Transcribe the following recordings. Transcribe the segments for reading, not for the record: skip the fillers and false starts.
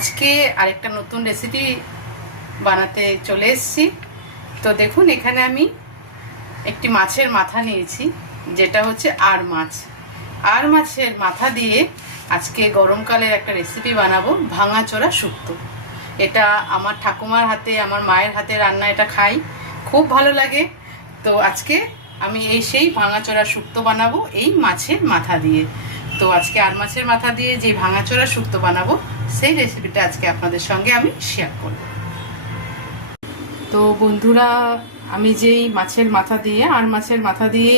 আজকে আরেকটা নতুন রেসিপি বানাতে চলে এসেছি। তো দেখুন, এখানে আমি একটি মাছের মাথা নিয়েছি, যেটা হচ্ছে আর মাছ। আর মাছের মাথা দিয়ে আজকে গরমকালের একটা রেসিপি বানাবো, ভাঙাচোরা শুক্তো। এটা আমার ঠাকুমার হাতে, আমার মায়ের হাতে রান্না, এটা খাই, খুব ভালো লাগে। তো আজকে আমি সেই ভাঙাচোরা শুক্তো বানাবো এই মাছের মাথা দিয়ে। তো আজকে আর মাছের মাথা দিয়ে যে ভাঙাচোরা শুক্তো বানাবো, সেই রেসিপিটা আজকে আপনাদের সঙ্গে আমি শেয়ার করব। তো বন্ধুরা, আমি যেই মাছের মাথা দিয়ে, আর মাছের মাথা দিয়ে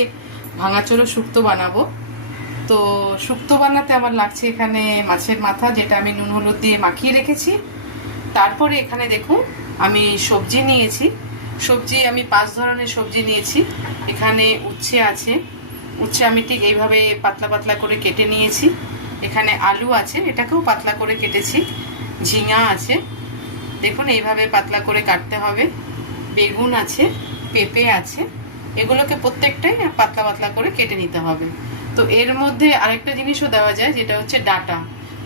ভাঙাচোরা শুক্তো বানাবো, তো শুক্তো বানাতে আমার লাগছে এখানে মাছের মাথা, যেটা আমি নুন হলুদ দিয়ে মাখিয়ে রেখেছি। তারপরে এখানে দেখুন আমি সবজি নিয়েছি। সবজি আমি 5 ধরনের সবজি নিয়েছি। এখানে উচ্ছে আছে, উচ্ছে আমি ঠিক এইভাবে পাতলা পাতলা করে কেটে নিয়েছি। এখানে আলু আছে, এটাকেও পাতলা করে কেটেছি। ঝিঙা আছে, দেখুন এইভাবে পাতলা করে কাটতে হবে। বেগুন আছে, পেঁপে আছে, এগুলোকে প্রত্যেকটাই পাতলা পাতলা করে কেটে নিতে হবে। তো এর মধ্যে আরেকটা জিনিসও দেওয়া যায়, যেটা হচ্ছে ডাঁটা।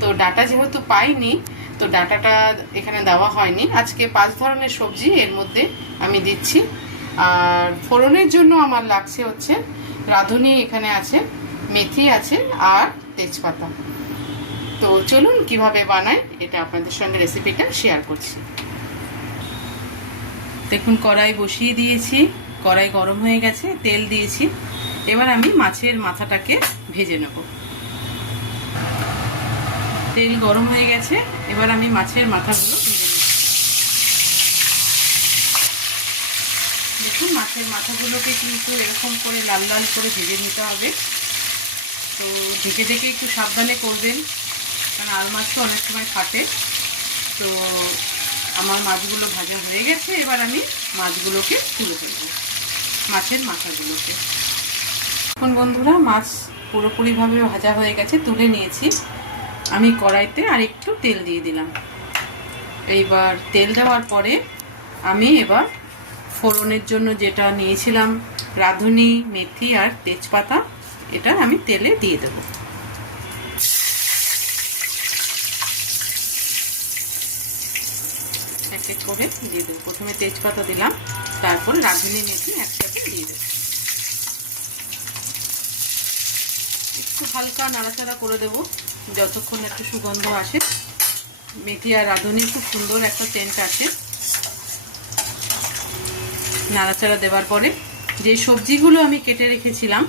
তো ডাঁটা যেহেতু পাইনি, তো ডাঁটাটা এখানে দেওয়া হয়নি। আজকে 5 ধরনের সবজি এর মধ্যে আমি দিচ্ছি। আর ফোড়নের জন্য আমার লাগছে হচ্ছে রাঁধুনি, এখানে আছে মেথি আছে আর তেজপাতা। তো চলুন কিভাবে বানাই এটা আপনাদের সঙ্গে রেসিপিটা শেয়ার করছি। দেখুন কড়াই বসিয়ে দিয়েছি, কড়াই গরম হয়ে গেছে, তেল দিয়েছি। এবার আমি মাছের মাথাটাকে ভেজে নেব। তেল গরম হয়ে গেছে, এবার আমি মাছের মাথাগুলো ভেজে নেব। দেখুন মাছের মাথাগুলোকে কিন্তু এরকম করে লাল লাল করে ভেজে নিতে হবে। তো ঢেকে ঢেকে একটু সাবধানে করবেন, কারণ আর মাছ তো অনেক সময় ফাটে। তো আমার মাছগুলো ভাজা হয়ে গেছে, এবার আমি মাছগুলোকে তুলে ফেলবো, মাছের মাথাগুলোকে। এখন বন্ধুরা মাছ পুরোপুরিভাবে ভাজা হয়ে গেছে, তুলে নিয়েছি। আমি কড়াইতে আর একটু তেল দিয়ে দিলাম। এইবার তেল দেওয়ার পরে আমি এবার ফোড়নের জন্য যেটা নিয়েছিলাম রাঁধুনি, মেথি আর তেজপাতা, এটা আমি তেলে দিয়ে দেবো। এক এক করে দিয়ে দেবো। প্রথমে তেজপাতা দিলাম, তারপর রাঁধুনি, মেথি একসাথে দিয়ে দেবো। একটু হালকা নাড়াচাড়া করে দেবো যতক্ষণ একটু সুগন্ধ আসে। মেথি আর রাঁধুনি খুব সুন্দর একটা সেন্ট আসে। নাড়াচাড়া দেওয়ার পরে যে সবজিগুলো আমি কেটে রেখেছিলাম,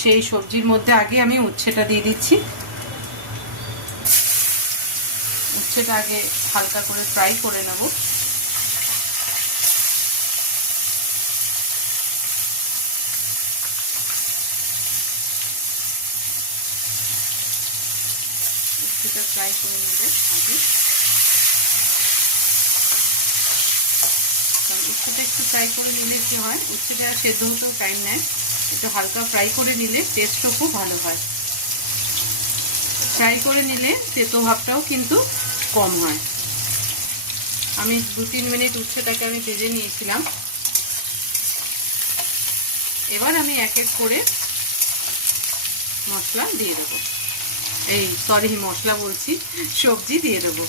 সেই সবজির মধ্যে আগে আমি উচ্ছেটা দিয়ে দিচ্ছি। উচ্ছেটা আগে হালকা করে ফ্রাই করে নেব। উচ্ছেটা ফ্রাই করে নেবে আগে, কারণ উচ্ছেটা একটু ফ্রাই করে নিলে কি হয়, উচ্ছেটা সেদ্ধ হতেও টাইম নেয়। একটু হালকা ফ্রাই করে নিলে টেস্টও খুব ভালো হয়। ফ্রাই করে নিলে তেতো ভাবটাও কিন্তু কম হয়। আমি 2-3 মিনিট উচ্ছেটাকে আমি ভেজে নিয়েছিলাম। এবার আমি এক এক করে মশলা দিয়ে দেবো, মশলা বলছি, সবজি দিয়ে দেবো।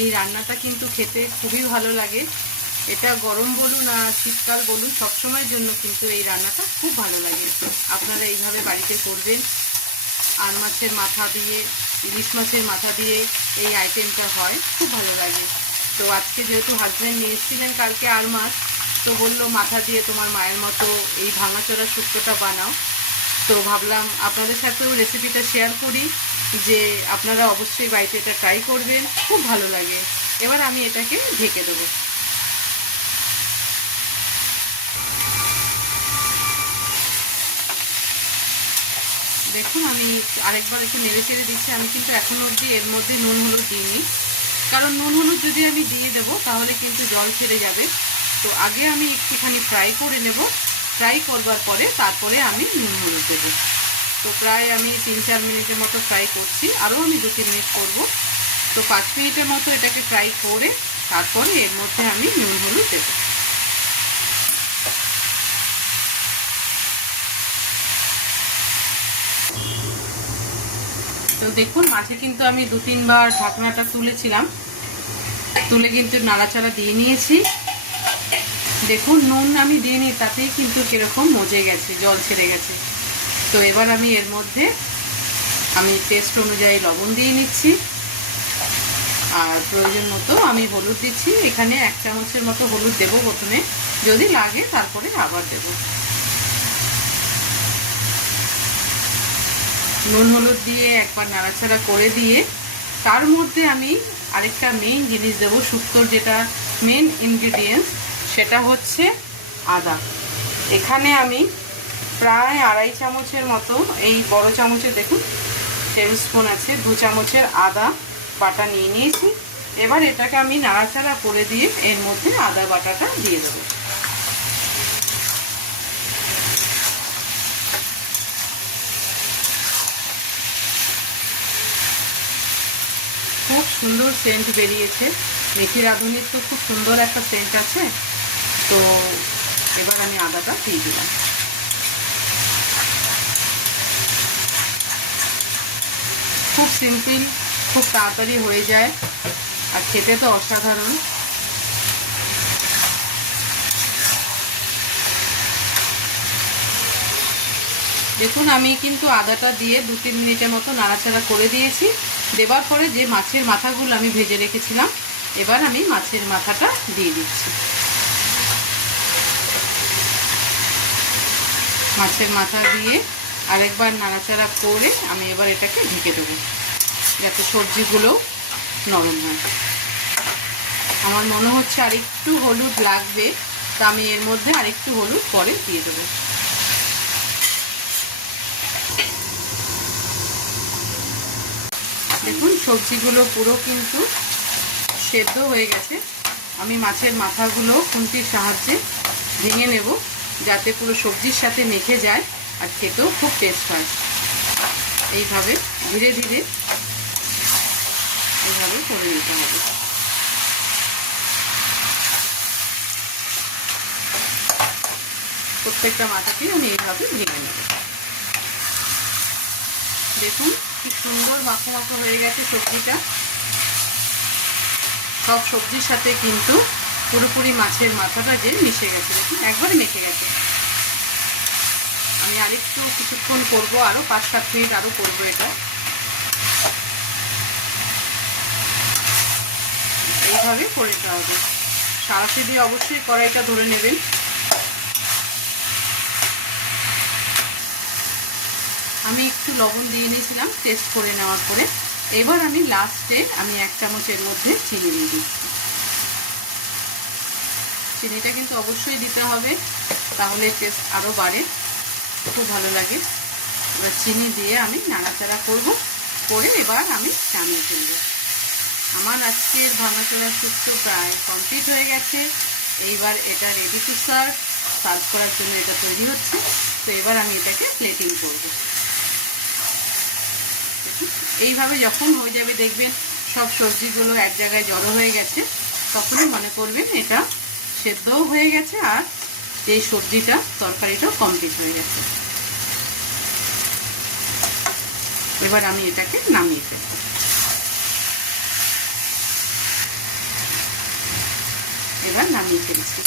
এই রান্নাটা কিন্তু খেতে খুবই ভালো লাগে। এটা গরম বলুন আর শীতকাল বলুন, সবসময়ের জন্য কিন্তু এই রান্নাটা খুব ভালো লাগে। আপনারা এইভাবে বাড়িতে করবেন। আর মাছের মাথা দিয়ে, ইলিশ মাছের মাথা দিয়ে এই আইটেমটা হয়, খুব ভালো লাগে। তো আজকে যেহেতু হাজব্যান্ড নিয়ে এসেছিলেন কালকে আর মাছ, তো বললো মাথা দিয়ে তোমার মায়ের মতো এই ভাঙাচোরা শুক্তোটা বানাও। তো ভাবলাম আপনাদের সাথেও রেসিপিটা শেয়ার করি, যে আপনারা অবশ্যই বাড়িতে এটা ট্রাই করবেন, খুব ভালো লাগে। এবার আমি এটাকে ঢেকে দেবো। দেখুন আমি আরেকবার একটু নেড়ে চেড়ে দিচ্ছি। আমি কিন্তু এখনো অবধি এর মধ্যে নুন হলুদ দিইনি, কারণ নুন হলুদ যদি আমি দিয়ে দেবো তাহলে কিন্তু জল ছেড়ে যাবে। তো আগে আমি একটুখানি ফ্রাই করে নেব, ফ্রাই করবার পরে তারপরে আমি নুন হলুদ দেবো। তো প্রায় আমি 3-4 মিনিটের মতো ফ্রাই করছি, আরও আমি 2-3 মিনিট করব। তো 5 মিনিটের মতো এটাকে ফ্রাই করে তারপরে এর মধ্যে আমি নুন হলুদ দেবো। তো দেখুন মাছে কিন্তু আমি 2-3 বার ঢাকনাটা তুলেছিলাম, তুলে কিন্তু নাড়াচাড়া দিয়ে নিয়েছি। দেখুন নুন আমি দিইনি, তাতেই কিন্তু কিরকম মজে গেছে, জল ছেড়ে গেছে। তো এবার আমি এর মধ্যে টেস্ট অনুযায়ী লবণ দিয়ে নিচ্ছি, আর প্রয়োজন মতো আমি হলুদ দিচ্ছি। এখানে 1 চামচের মতো হলুদ দেবো প্রথমে, যদি লাগে তারপরে আবার দেব। নুন হলুদ দিয়ে একবার নাড়াচাড়া করে দিয়ে তার মধ্যে আমি আরেকটা মেইন জিনিস দেবো, শুক্তোর যেটা মেইন ইনগ্রিডিয়েন্টস, সেটা হচ্ছে আদা। এখানে আমি প্রায় 2.5 চামচের মতো, এই বড় চামচে দেখুন টেবিল স্পুন আছে, 2 চামচের আদা বাটা নিয়ে নিয়েছি। এবার এটাকে আমি নাড়াচাড়া করে দিয়ে এর মধ্যে আদা বাটাটা দিয়ে দেবো। খুব সুন্দর সেন্ট বেরিয়েছে, মেথি রাঁধুনির তো খুব সুন্দর একটা সেন্ট আছে। তো এবার আমি আদাটা দিয়ে দিলাম। খুব সিম্পল, খুব তাড়াতাড়ি হয়ে যায়, আর খেতে তো অসাধারণ। দেখুন আমি কিন্তু আদাটা দিয়ে 2-3 মিনিটের মতো নাড়াচাড়া করে দিয়েছি। দেওয়ার পরে যে মাছের মাথাগুলো আমি ভেজে রেখেছিলাম, এবার আমি মাছের মাথাটা দিয়ে দিচ্ছি। মাছের মাথা দিয়ে আরেকবার নাড়াচাড়া করে আমি এবার এটাকে ঢেকে দেবো, যাতে সবজিগুলো নরম হয়। আমার মনে হচ্ছে আরেকটু হলুদ লাগবে, তা আমি এর মধ্যে আরেকটু হলুদ পরে দিয়ে দেবো। দেখুন সবজিগুলো পুরো কিন্তু সেদ্ধ হয়ে গেছে। আমি মাছের মাথাগুলো খুন্তির সাহায্যে ভেঙে নেব, যাতে পুরো সবজির সাথে মেখে যায় আর খেতেও খুব টেস্ট হয়। এইভাবে ধীরে ধীরে এইভাবে করে নিতে হবে। প্রত্যেকটা মাথাকেই আমি এইভাবে ভেঙে নেব। দেখুন কি সুন্দর মাখো মাখো হয়ে গেছে সবজিটা। সব সবজির সাথে কিন্তু পুরোপুরি মাছের মাথাটা যে মিশে গেছে, দেখুন একবারে মেখে গেছে। আমি আরেকটু কিছুক্ষণ করবো, আরও 5-7 মিনিট আরও করবো এটা। এইভাবে করে নিতে হবে। সাঁড়াশি দিয়ে অবশ্যই কড়াইটা ধরে নেবেন। আমি একটু লবণ দিয়ে নিয়েছিলাম টেস্ট করে নেওয়ার পরে। এবার আমি লাস্টে 1 চামচের মধ্যে চিনি দিয়ে দিচ্ছি। চিনিটা কিন্তু অবশ্যই দিতে হবে, তাহলে টেস্ট আরও বাড়ে, খুব ভালো লাগে। এবার চিনি দিয়ে আমি নাড়াচাড়া করব, করে এবার আমি নামিয়ে ফেলব। আমার আজকের ভাঙাচোরা শুক্তো প্রায় কমপ্লিট হয়ে গেছে। এইবার এটা রেডি টু সার্ভ করার জন্য এটা তৈরি হচ্ছে। তো এবার আমি এটাকে প্লেটিং করব। এইভাবে যখন হয়ে যাবে, দেখবেন সব সবজিগুলো এক জায়গায় জড়ো হয়ে গেছে, তখনই মনে করবেন এটা সেদ্ধও হয়ে গেছে আর এই সবজিটা তরকারিটাও কমপ্লিট হয়ে গেছে। এবার আমি এটাকে নামিয়ে ফেলব। এবার নামিয়ে ফেলছি।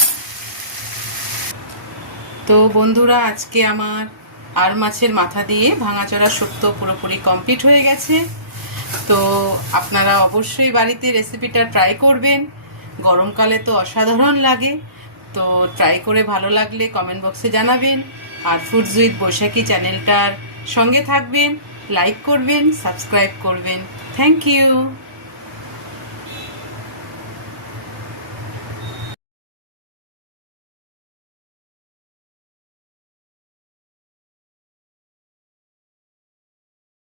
তো বন্ধুরা, আজকে আমার আর মাছের মাথা দিয়ে ভাঙাচোরা শুক্তো পুরোপুরি কমপ্লিট হয়ে গেছে। তো আপনারা অবশ্যই বাড়িতে রেসিপিটা ট্রাই করবেন। গরমকালে তো অসাধারণ লাগে। তো ট্রাই করে ভালো লাগলে কমেন্ট বক্সে জানাবেন। আর ফুডস উইথ বৈশাখী চ্যানেলটার সঙ্গে থাকবেন, লাইক করবেন, সাবস্ক্রাইব করবেন। Thank you.